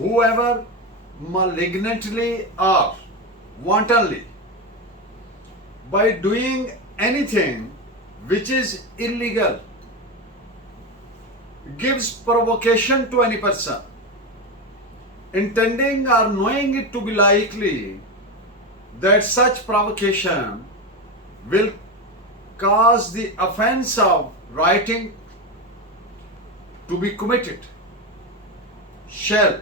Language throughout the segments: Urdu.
whoever malignantly or wantonly by doing anything which is illegal gives provocation to any person, intending or knowing it to be likely that such provocation will cause the offense of writing to be committed, shall,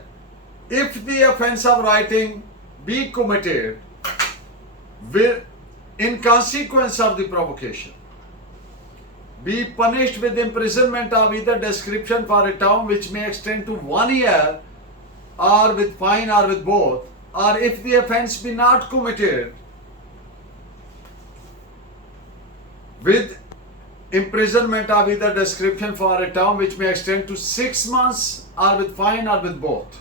if the offense of writing be committed, will, in consequence of the provocation, be punished with imprisonment of either description for a term which may extend to 1 year, or with fine, or with both, or if the offense be not committed, with imprisonment of either description for a term which may extend to 6 months, or with fine, or with both।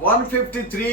153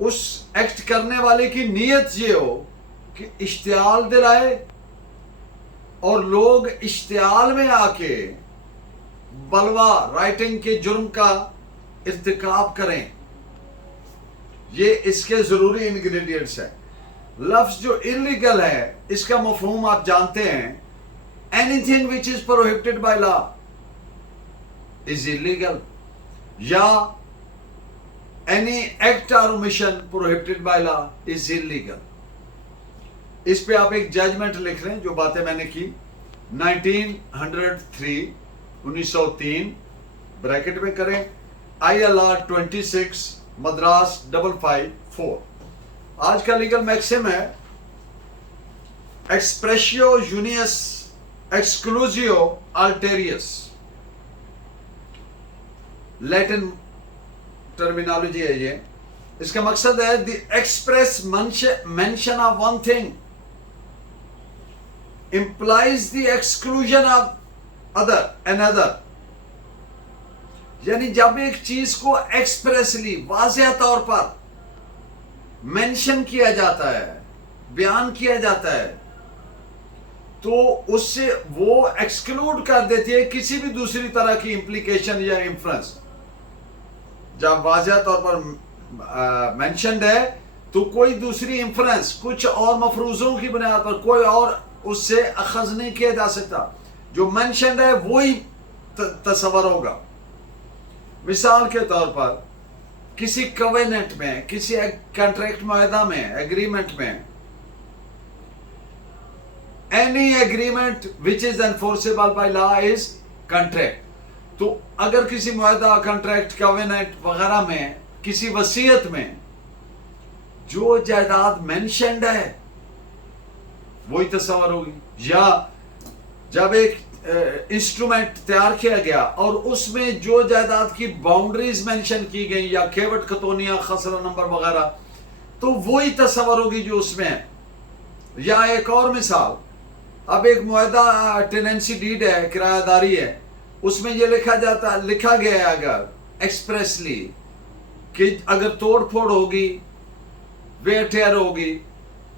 اس ایکٹ کرنے والے کی نیت یہ ہو کہ اشتعال دلائے اور لوگ اشتعال میں آ کے بلوا رائٹنگ کے جرم کا ارتکاب کریں. یہ اس کے ضروری انگریڈینٹس ہیں. لفظ جو انلیگل ہے اس کا مفہوم آپ جانتے ہیں. anything which is prohibited by law is illegal, یا any act or omission prohibited by law is illegal. اس پہ آپ ایک ججمنٹ لکھ رہے ہیں جو باتیں میں نے کی. 1903 بریکٹ میں کریں. ILR 26 مدراس 554. آج کا لیگل میکسم ہے expressio unius exclusio alterius. Latin terminology ہے یہ. اس کا مقصد ہے the express mention of one thing implies the exclusion of another. یعنی جب ایک چیز کو ایکسپریسلی واضح طور پر مینشن کیا جاتا ہے، بیان کیا جاتا ہے، تو اس سے وہ ایکسکلوڈ کر دیتی ہے کسی بھی دوسری طرح کی امپلیکیشن یا انفرنس. جب واضح طور پر مینشنڈ ہے تو کوئی دوسری انفرنس کچھ اور مفروضوں کی بنیاد پر کوئی اور اس سے اخذ نہیں کیا جا سکتا. جو مینشنڈ ہے وہی تصور ہوگا. مثال کے طور پر کسی کویننٹ میں، کسی کنٹریکٹ معاہدہ میں، ایگریمنٹ میں، any agreement which is enforceable by law is contract. تو اگر کسی معاہدہ، کنٹریکٹ، کویننٹ وغیرہ میں کسی وصیت میں جو جائیداد مینشنڈ ہے وہی تصور ہوگی. یا جب ایک انسٹرومنٹ تیار کیا گیا اور اس میں جو جائیداد کی باؤنڈریز مینشن کی گئی یا کھیوٹ کھتونیاں، خسرہ نمبر وغیرہ، تو وہی تصور ہوگی جو اس میں ہے. یا ایک اور مثال، اب ایک معاہدہ ٹیننسی ڈیڈ ہے، کرایہ داری ہے، اس میں یہ لکھا گیا ہے اگر ایکسپریسلی کہ اگر توڑ پھوڑ ہوگی، ویئر ٹیئر ہوگی،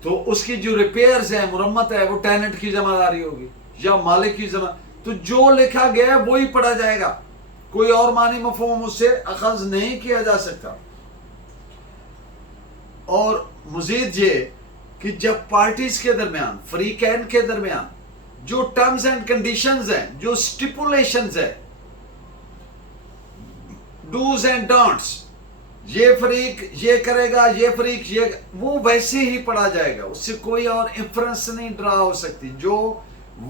تو اس کی جو ریپیئرز ہیں، مرمت ہے، وہ ٹیننٹ کی ذمہ داری ہوگی یا مالک کی ذمہ. تو جو لکھا گیا ہے وہی پڑھا جائے گا، کوئی اور معنی مفہوم اس سے اخذ نہیں کیا جا سکتا. اور مزید یہ کہ جب پارٹیز کے درمیان، فریقین کے درمیان جو ٹرمز اینڈ کنڈیشنز ہیں، جو سٹیپولیشنز ہیں، ڈوز اینڈ ڈونٹس، یہ فریق یہ کرے گا، یہ فریق یہ، وہ ویسے ہی پڑھا جائے گا. اس سے کوئی اور انفرنس نہیں ڈرا ہو سکتی. جو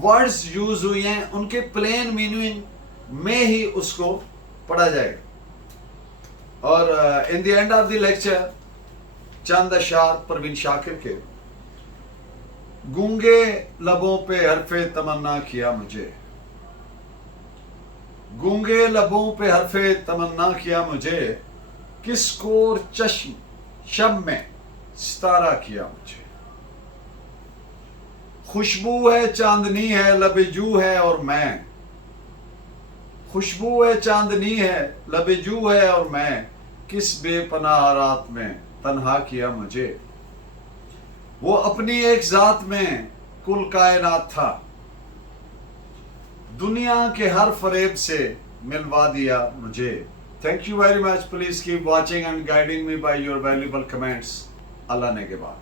ورڈز یوز ہوئی ہیں ان کے پلین میننگ میں ہی اس کو پڑھا جائے گا. اور in the end of the lecture چند اشعار پروین شاکر کے. گونگے لبوں پہ حرف تمنا کیا مجھے، گونگے لبوں پہ حرف تمنا کیا مجھے، کس کور چشم شب میں ستارہ کیا مجھے. خوشبو ہے چاندنی ہے لب جو ہے اور میں، خوشبو ہے چاندنی ہے لب جو ہے اور میں، کس بے پناہ رات میں تنہا کیا مجھے. وہ اپنی ایک ذات میں کل کائنات تھا، دنیا کے ہر فریب سے ملوا دیا مجھے. Thank you very much. Please keep watching and guiding me by your valuable comments. Allah ne ke baad.